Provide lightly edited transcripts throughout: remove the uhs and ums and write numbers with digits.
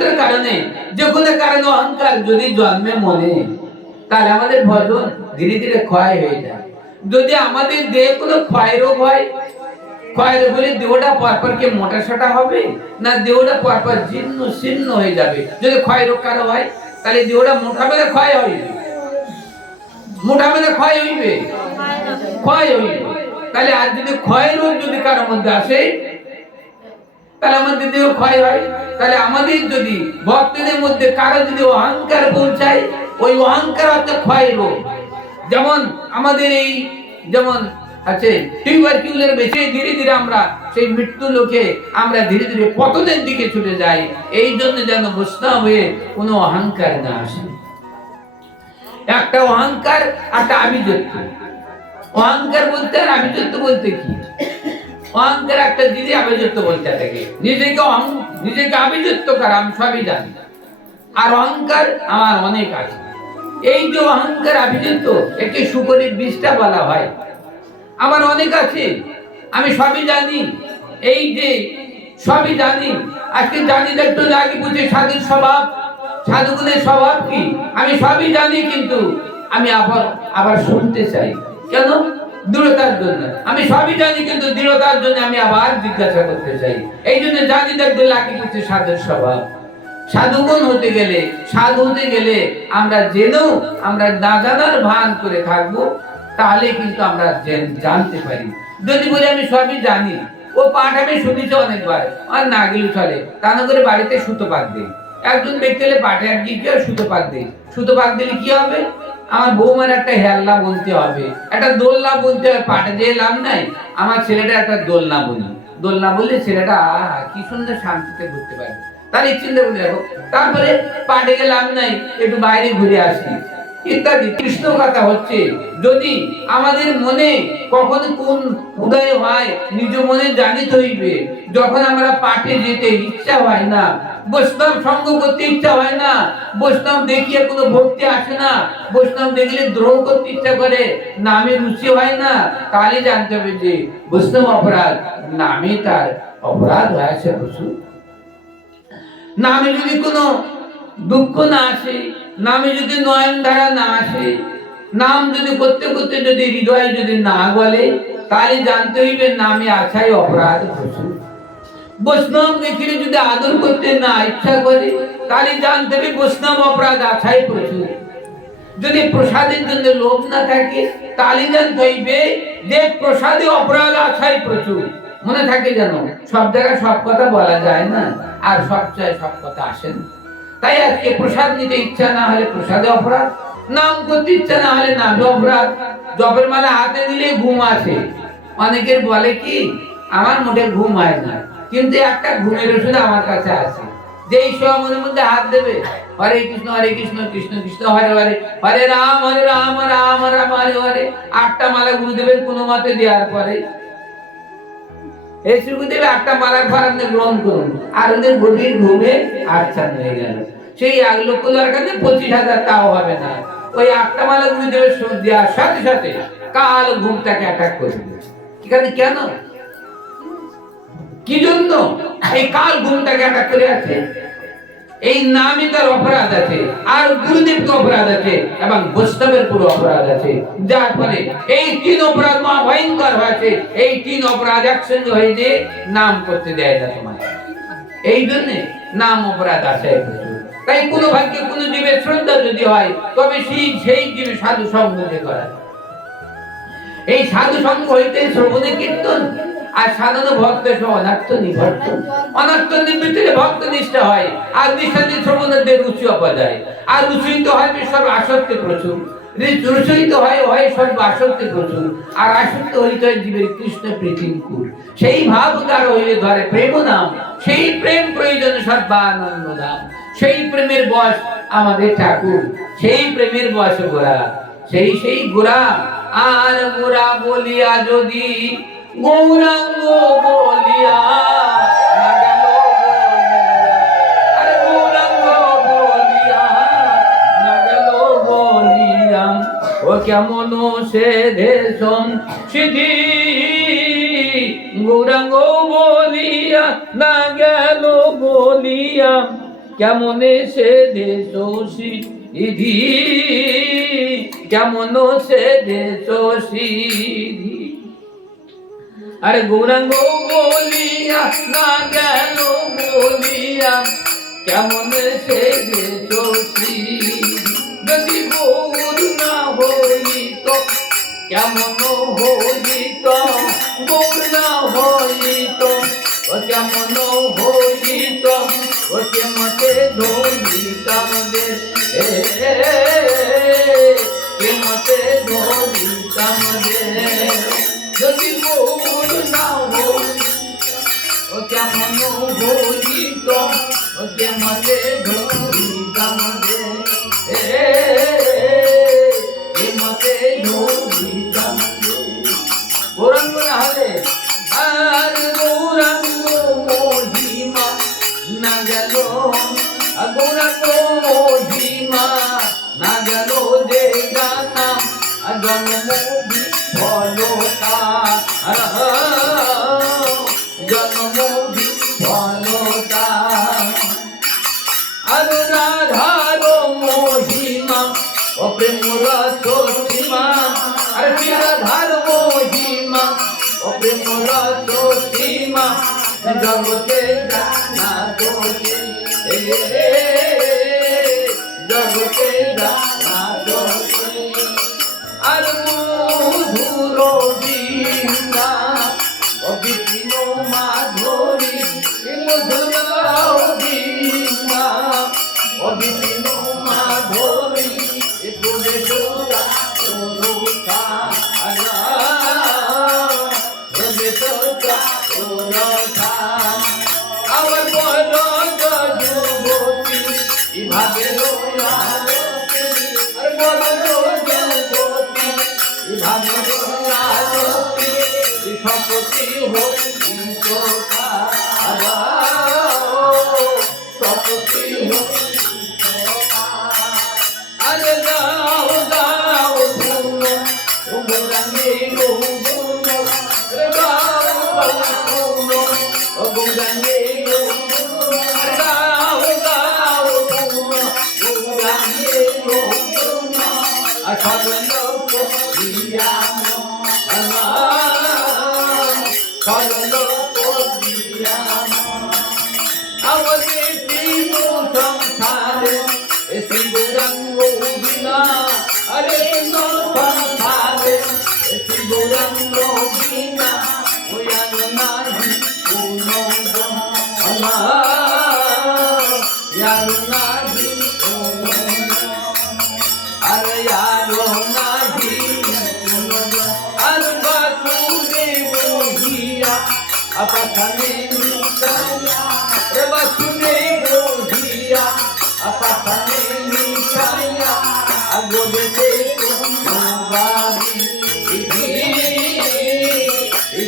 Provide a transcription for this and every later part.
অহংকারের কারণে যে কোনো কারণে অহংকার যদি জন্মে মনে, তাহলে আমাদের ভজন ধীরে ধীরে ক্ষয় হয়ে যায়। যদি আমাদের দেহে কোনো ক্ষয় রোগ হয়, ক্ষয় রোগ হলে দেহটা পরপর কি মোটা সোটা হবে, না দেহটা পরপর জীর্ণ শীর্ণ হয়ে যাবে। যদি ক্ষয় রোগ কারো হয়, তাহলে দেহটা মোটা হবে না ক্ষয় হইবে? মোটা হবে না ক্ষয় হইবে? ক্ষয় হইবে। তাহলে আর যদি ক্ষয় রোগ যদি কারোর মধ্যে আসে, তাহলে আমাদের দেহ ক্ষয় হয়। তাহলে আমাদের যদি ভক্তদের মধ্যে কারো যদি অহংকার পৌঁছায়, ওই অহংকার হচ্ছে ক্ষয় রোগ। যেমন আমাদের এই যেমন আছে টিউবারকিউলার বেশি, ধীরে ধীরে আমরা সেই মৃত্যু লোকে আমরা ধীরে ধীরে পতনের দিকে ছুটে যাই। এই জন্য যেন বৈষ্ণব হয়ে কোনো অহংকার না আসে। একটা অহংকার একটা আভিজাত্য। অহংকার বলতে আর আভিজাত্য বলতে কি? অহংকার একটা দিদি আভিজাত্য বলতে থাকে, নিজেকে আভিজাত্য করা আমি সবই জানি, আর অহংকার আমার অনেক আছে। এই যে অহংকার আভিজাত্য, একে সুকরির বিষটা বলা হয়। আমার অনেক আছে, আমি সবই জানি। এই যে সবই জানি, আজকে জানি একটু আগে বুঝে সাধুর স্বভাব, সাধুগুণের স্বভাব কি আমি সবই জানি, কিন্তু আমি আবার শুনতে চাই। কেন? দৃঢ়তার জন্য। আমি সবই জানি, কিন্তু দৃঢ়তার জন্য আমি আবার জিজ্ঞাসা করতে চাই। এই জন্য জানি দেখতে লাগে বুঝে সাধুর স্বভাব। সাধুগুণ হতে গেলে, সাধু হতে গেলে আমরা জেনেও আমরা না জানার ভান করে থাকবো, তাহলে কিন্তু আমরা জানতে পারি। যদি বলি আমি সবই জানি, ও পাঠ আমি শুনেছি অনেকবার, আর না গেলে চলে, তা না করে বাড়িতে সুতো পাক দেই। একজন ব্যক্তি হলে পাঠে আর কি সুতো পাক দেই। সুতো পাক দিলে কি হবে? আমার বৌমার একটা হেল্লা বলতে হবে, একটা দোলনা বলতে হবে। পাঠে দিয়ে লাভ নাই, আমার ছেলেটা একটা দোলনা বলি। দোলনা বললে ছেলেটা কি সুন্দর শান্তিতে ঘুরতে পারবে। তার চিন্তা করে দেখো। তারপরে পাঠে গেলাম নাই, একটু বাইরে ঘুরে আসি ইত্যাদি। কৃষ্ণ কথা হচ্ছে, যদি আমাদের মনে কখন কোন উদয় হয় নিজ মনে জানিতে হইবে। যখন আমরা পাঠে যেতে ইচ্ছা হয় না, বৈষ্ণব সঙ্গ করতে ইচ্ছা হয় না, বৈষ্ণব দেখিয়ে কোনো ভক্তি আসে না, বৈষ্ণব দেখলে দ্রোহ করতে ইচ্ছা করে, নামে রুচি হয় না, তাহলে জানতে হবে যে বৈষ্ণব অপরাধ, নামে তার অপরাধ হয়েছে প্রচুর। নামে যদি কোনো দুঃখ না আসে, নামে যদি নয়ন ধারা না আসে, নাম যদি করতে করতে যদি হৃদয় যদি না গলে, তাহলে জানতে হইবে নামে আছাই অপরাধ প্রচুর। বৈষ্ণব দেখিলে যদি আদর করতে না ইচ্ছা করে, তাহলে জানতে হবে বৈষ্ণব অপরাধ আছাই প্রচুর। যদি প্রসাদের জন্য লোভ না থাকে, তাহলে জানতে হইবে যে প্রসাদে অপরাধ আছাই প্রচুর। মনে থাকে যেন সব জায়গায় সব কথা বলা যায় না, আর সব চাই সব কথা আসে না। তাই আজকে প্রসাদ নিতে ইচ্ছা না হলে প্রসাদে অপরাধ, নাম করতে ইচ্ছা না হলে নামে অপরাধ। জপের মালা হাতে দিলে ঘুম আসে। অনেকের বলে কি আমার মোটে ঘুম হয় না, কিন্তু একটা ঘুমের ওষুধ আমার কাছে আছে। যেই সময়ের মধ্যে হাত দেবে, হরে কৃষ্ণ কৃষ্ণ কৃষ্ণ হরে হরে, হরে রাম রাম রাম হরে হরে, 8টা মালা গুরুদেবের কোনো মতে দেওয়ার পরে এই শ্রীগুরুদেব 8টা মালার পর আপনি গ্রহণ করুন, আর ওদের গভীর ঘুমে আচ্ছন্ন হয়ে গেল। সেই 1 লক্ষ দরকার 25,000 তাও হবে না। ওই 8টা মালা গুরুদেবের দেওয়ার সাথে সাথে কাল ঘুমটাকে অ্যাটাক করে দিল। কেন? কি জন্য এই কাল ঘুমটাকে অ্যাটাক করে আছে? এই নামে তার অপরাধ আছে, আর গুরুদেবকে অপরাধ আছে, এবং বৈষ্ণবের পুরো অপরাধ আছে। যার ফলে এই 3 অপরাধ মহা ভয়ঙ্কর হয়েছে। এই 3 অপরাধ একসঙ্গে হয়ে যে নাম করতে দেয় না তোমার। এই জন্য নাম অপরাধ আছে। তাই কোনো ভাগ্যে কোনো জীবের শ্রদ্ধা যদি হয়, তবে সেই জীবে সাধু সঙ্গ করা। এই সাধু সঙ্গ হইতে শ্রবণে কীর্তন, আর সাধারণ ভক্ত অনার্থ নিবর্তন। অনার্থ নিবৃত্তিতে ভক্ত নিষ্ঠা হয়, আর নিষ্ঠাতে শ্রবণের রুচি পাওয়া যায়। আর রুচিত হয় সর্ব আসক্তি প্রচুর, রুচিত হয় সর্ব আসক্তি প্রচুর, আর আসক্ত হইতে হয় জীবের কৃষ্ণ প্রীতিকুল। সেই ভাব কার হইলে ধরে প্রেম নাম, সেই প্রেম প্রয়োজন সর্বানন্দ নাম। সেই প্রেমের বশ আমাদের ঠাকুর, সেই প্রেমের বশ গোরা, সেই গোরা। আর গোরা বলিয়া যদি গৌরাঙ্গ বলিয়া না গেল, আরে গৌরাঙ্গ বলিয়া না গেল বলিয়া, ও কেমন সে দেশম সিদ্ধি। গৌরাঙ্গ বলিয়া না গেল বলিয়া, কেমনে সে দেশি ইধি, কেমন সে দেশি। আরে গৌরাঙ্গ বলিয়া না গেল বলিয়া কেমন সে দেশি। যদি গৌর না হইত কেমন হইত, গৌর না হইত কেমন হইত, ও কেমতে ধরিতাম দে, কেমতে ধরিতাম দে। যদি গৌর না হইত ও কেমন হইত, ও কেমতে ধরিতাম দে, কেমতে ধরিতাম দে। গৌরাঙ্গ না হলে আর গৌরাঙ্গ মহিমা না গেল, গৌরাঙ্গ মহিমা না গেল যে গানা জন্ম বিফলতা, জন্ম বিফলতা। আর রাধার মহিমা ও প্রেম রস সীমা, আর রাধার মহিমা ও প্রেম রস সীমা জগতে জানা তোকে, জগতে জানা তোকে। আর মধুর বীণা ও বিপিন মাধুরী, মধুর বীণা ও বিপিন মাধুরী, তোরে তোরা তোরা আমার বড় যুবতী ভাবে রোয়ালতি, আর বড় যুবতী ভাবে রোয়ালতি, শপথি হোক শপথি হোক। আরে গাও গাও ধুনো ও গৌরাঙ্গে গৌধুনো, গাও ধুনো ও গৌরাঙ্গে গৌধুনো, গাও গাও ধুনো গৌরাঙ্গে গৌধুনো। আর সর্বলোক দিয়াম সর্বলোক দিয়াম। আমাদের তিন সংসারে শ্রী গৌরাঙ্গ বিনা, আরে তিন সংসারে শ্রী গৌরাঙ্গ বিনা ওয়ান নাহি কোনো জন, ইয়ার নাহি কোনো জন, আরে ইয়ার নাহি কোনো জন। আর বাসুদেব হিয়া আপাথানে মিশাইয়া, রে বাসুদেব হিয়া আপাথানে মিশাইয়া, আগোদেতে কুমারী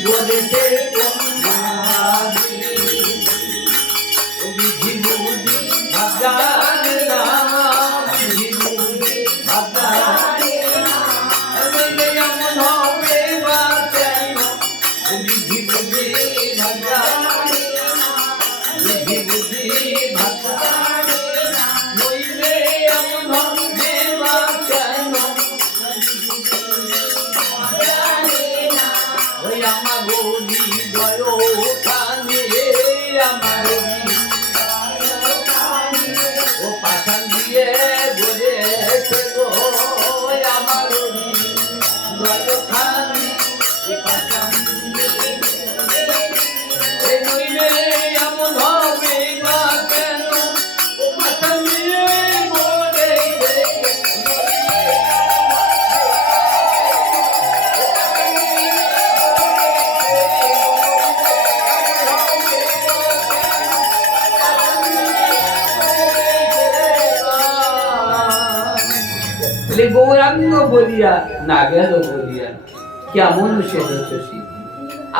গোদেতে কুমারী। বিধি বুদ্ধি ভাবজান না, বিধি বুদ্ধি ভাবজান না, এমন হবে বা কেন, বিধি বুদ্ধি ভাবজান, বিধি বুদ্ধি ভাবজান নইলে এমন হবে বা কেন। ওই আমার গলি গয় কানে, আমার ও পাঠান দিয়ে বলেছে গো, আমার গয় কানে পাঠান দিয়ে নইলে এমন হবে বা কেন, ও পাঠান দিয়ে বলেছে। গৌরাঙ্গ বলিয়া না গেল বলিয়া কেমন সে দোষী।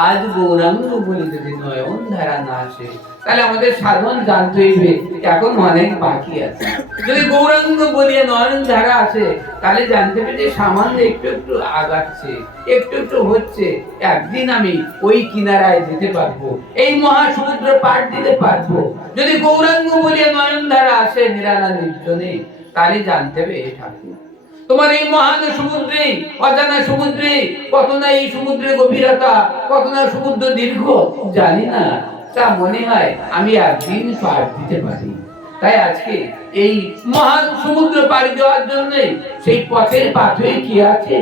আজ গৌরাঙ্গ বলে যদি নয়ন ধারা না আসে, তাহলে আমাদের সাধন জানতে হইবে এখন অনেক বাকি আছে। যদি গৌরাঙ্গ বলিয়ে নয়ন ধারা আসে, তাহলে জানতে হবে যে সামান্য একটু একটু আগাচ্ছে, একটু একটু হচ্ছে। একদিন আমি ওই কিনারায় যেতে পারবো, এই মহাসমুদ্র পার দিতে পারবো। যদি গৌরাঙ্গ বলিয়ে নয়ন ধারা আসে নিরালা নির্জনে, তাহলে জানতে হবে ঠাকুর তোমার এই মহান সমুদ্রে, অজানা সমুদ্রে, কত না এই সমুদ্রের গভীরতা, কত না সমুদ্র দীর্ঘ জানি না, তা মনে হয় আমি একদিন পার দিতে পারি। তাই আজকে এই মহান সমুদ্র পাড়ি দেওয়ার জন্য সেই পথের পাথরে কি আছে,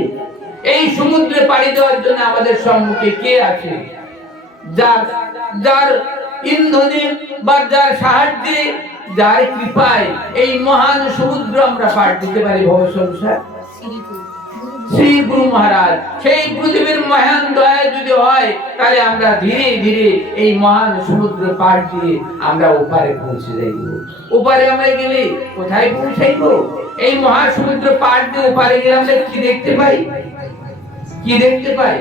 এই সমুদ্রে পাড়ি দেওয়ার জন্য আমাদের সম্মুখে কে আছে, যার যার ইন্ধনে বা যার সাহায্যে, যার কৃপায় এই মহান সমুদ্র আমরা পার দিতে পারি ভব সংসার, শ্রী গুরু মহারাজ। সেই গুরুদেবের মহান দয়া যদি হয়, তাহলে আমরা ধীরে ধীরে এই মহান সমুদ্র পার দিয়ে আমরা ওপারে পৌঁছে যাইব। ওপারে আমরা গেলে কোথায় পৌঁছাইব? এই মহাসমুদ্র পার দিয়ে ওপারে গেলে আমরা কি দেখতে পাই? কি দেখতে পাই?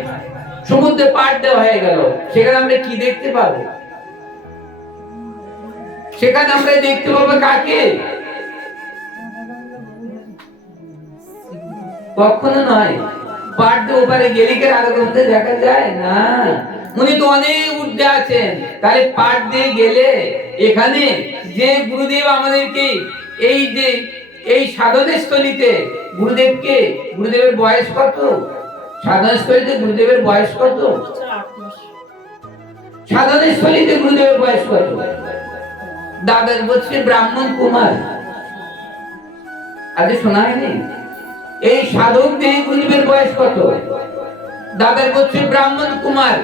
সমুদ্র পার দেওয়া হয়ে গেল, সেখানে আমরা কি দেখতে পাবো? সেখানে আমরা দেখতে পাবো কাকে? কখনো নয়। পার দিয়ে ওপারে গেলে কি আর করতে দেখা যায় না? উনি তো অনেক ঊর্ধ্বে আছেন। তাহলে পার দিয়ে গেলে এখানে যে গুরুদেব আমাদেরকে এই যে এই সাধনের স্থলিতে গুরুদেবকে, গুরুদেবের বয়স কত? সাধনের স্থলিতে গুরুদেবের বয়স কত? সাধনের স্থলিতে গুরুদেবের বয়স কত? দাদার বলছে ব্রাহ্মণ কুমার। আজ শোনা হয়নি? এই সাধক দেহে গুরুদেবের বয়স কত? দাদার বলছে ব্রাহ্মণ কুমার।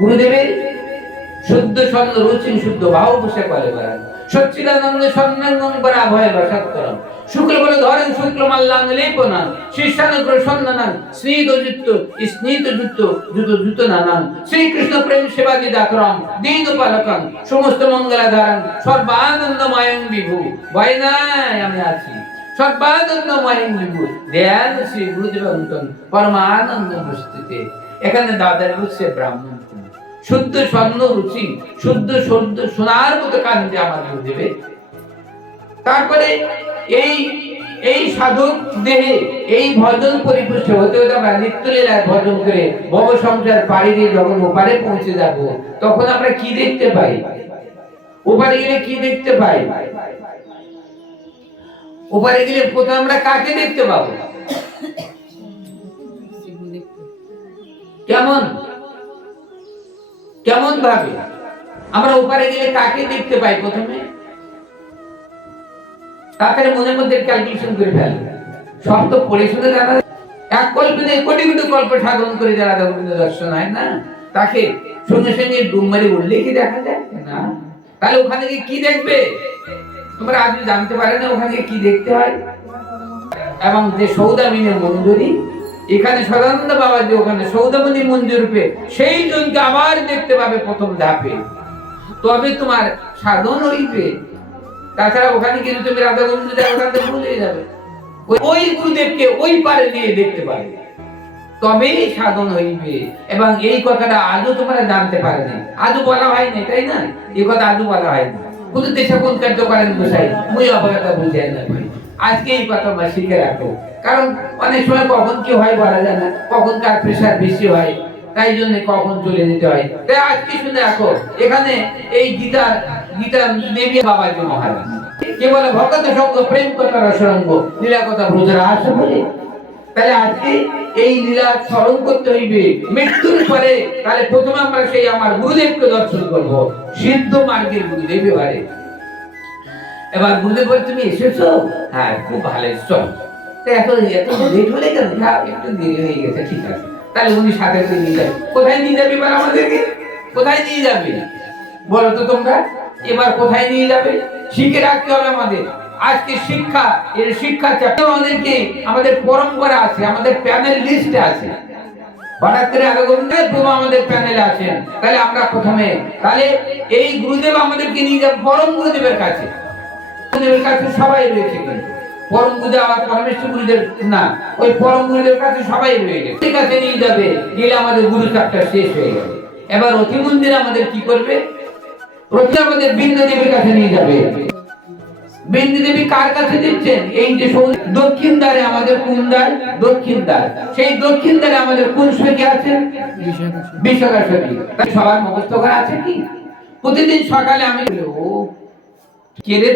গুরুদেবের শুদ্ধ স্বর্ণ রুচি শুদ্ধ ভাব বসে করে করেন, সচ্চিদানন্দ সন্ন্যাঙ্গম করা ভয় বসাত্তরম, শুক্ল বলে ধরেন শুক্ল মাল্লাং লেপনান, শিষ্যানুগ্রহ সন্ন্যানান, স্নিগ্ধযুক্ত স্নিগ্ধযুক্ত যুত যুত নানান, শ্রীকৃষ্ণ প্রেম সেবা দিদাকরম দীন পালকম, সমস্ত মঙ্গলাধারণ সর্বানন্দময়ং বিভু। ভয় নাই, আমি আছি সর্বানন্দময়ং বিভু। ধ্যান শ্রী গুরুদেব অন্তন পরমানন্দ বস্তুতে। এখানে দাদার হচ্ছে ব্রাহ্মণ শুদ্ধ স্বর্ণ রুচি, শুদ্ধ শুদ্ধ সোনার মতো কান্দে আমার গুরুদেবে। তারপরে এই এই সাধক দেহে এই ভজন পরিপুষ্ট হতে হতে আমরা নিত্যলীলায় ভজন করে ভব সংসার পাড়ি দিয়ে যখন ওপারে পৌঁছে যাব, তখন আমরা কি দেখতে পাই? ওপারে গেলে কি দেখতে পাই? ওপারে গেলে প্রথমে আমরা কাকে দেখতে পাবো? কেমন কেমন ভাবে আমরা ওপারে গেলে কাকে দেখতে পাই? প্রথমে তাড়াতাড়ি মনের মধ্যে ক্যালকুলেশন করে ফেলবে। সব তো পড়ে শুনে যারা এক কল্পে কোটি কোটি কল্প সাধন করে যারা গোবিন্দ দর্শন হয় না, তাকে সঙ্গে সঙ্গে ডুব মারি উঠলে কি দেখা যায় না? তাহলে ওখানে গিয়ে কি দেখবে? তোমরা আজ জানতে পারে না ওখানে কি দেখতে হয়। এবং যে সৌদামিনী মঞ্জুরি, এখানে সদানন্দ বাবা যে ওখানে সৌদামণি মঞ্জুর রূপে সেই জনকে আবার দেখতে পাবে প্রথম ধাপে, তবে তোমার সাধন হইবে। তাছাড়া ওখানে কিন্তু তুমি রাধা গোবিন্দ ওখানে ভুলে যাবে। ওই গুরুদেবকে ওই পারে নিয়ে দেখতে পাবে, তবেই সাধন হইবে। এবং এই কথাটা আজও তোমরা জানতে পারেনি, আজও বলা হয়নি, তাই না? এই কথা আজও বলা হয়নি। কিন্তু দেশে কোন কার্য করেন গোসাই মুই অবগত বুঝাই না ভাই। আজকে এই কথা আমরা শিখে রাখো, কারণ অনেক সময় কখন কি হয় বলা যায় না, কখন কার প্রেশার বেশি হয়, তাই জন্য কখন চলে যেতে হয়। তাই আজকে শুনে রাখো, এখানে এই গীতা নেবী বাবাজি মহারাজ কে বলে ভগত সঙ্গ প্রেম কথা রসরঙ্গ লীলা কথা ব্রজরা আসে বলে। তাহলে আজকে এই লীলা স্মরণ করতে হইবে মৃত্যুর পরে। তাহলে প্রথমে আমরা সেই আমার গুরুদেবকে দর্শন করবো, সিদ্ধ মার্গের গুরুদেব। এবার গুরুদেব বলে তুমি এসেছো? হ্যাঁ, খুব ভালো এসছো। এত এত লেট হলে কেন? একটু দেরি হয়ে গেছে, ঠিক আছে। তাহলে উনি সাথে নিয়ে যাবে। কোথায় নিয়ে যাবে এবার আমাদেরকে? কোথায় নিয়ে যাবে বলো তো তোমরা? এবার কোথায় নিয়ে যাবে শিখে রাখতে হবে আমাদের। আজকে শিক্ষা, এর শিক্ষা আমাদেরকে আমাদের পরম্পরা আছে, আমাদের প্যানেল লিস্টে আছে। হঠাৎ করে আমাদের প্যানেলে আছেন, তাহলে আমরা প্রথমে তাহলে এই গুরুদেব আমাদেরকে নিয়ে যাবো পরম গুরুদেবের কাছে। গুরুদেবের কাছে সবাই রয়েছে, কিন্তু পরম গুরু আবার পরমেশ্বর গুরুদের না, ওই পরম গুরুদের কাছে সবাই রয়ে গেছে, ঠিক কাছে নিয়ে যাবে, গেলে আমাদের গুরু চাপটা শেষ হয়ে যাবে। এবার অতি মন্দির আমাদের কি করবে? প্রতি আমাদের বিন্দু দেবীর কাছে নিয়ে যাবে। বিন্দু দেবী কার কাছে দিচ্ছেন? এই যে দক্ষিণ দ্বারে আমাদের কোন দ্বার? দক্ষিণ দ্বার। সেই দক্ষিণ দ্বারে আমাদের কোন সখী আছেন? বিশাখা সখী। সবার মুখস্থ করা আছে কি? প্রতিদিন সকালে আমি ও কে রে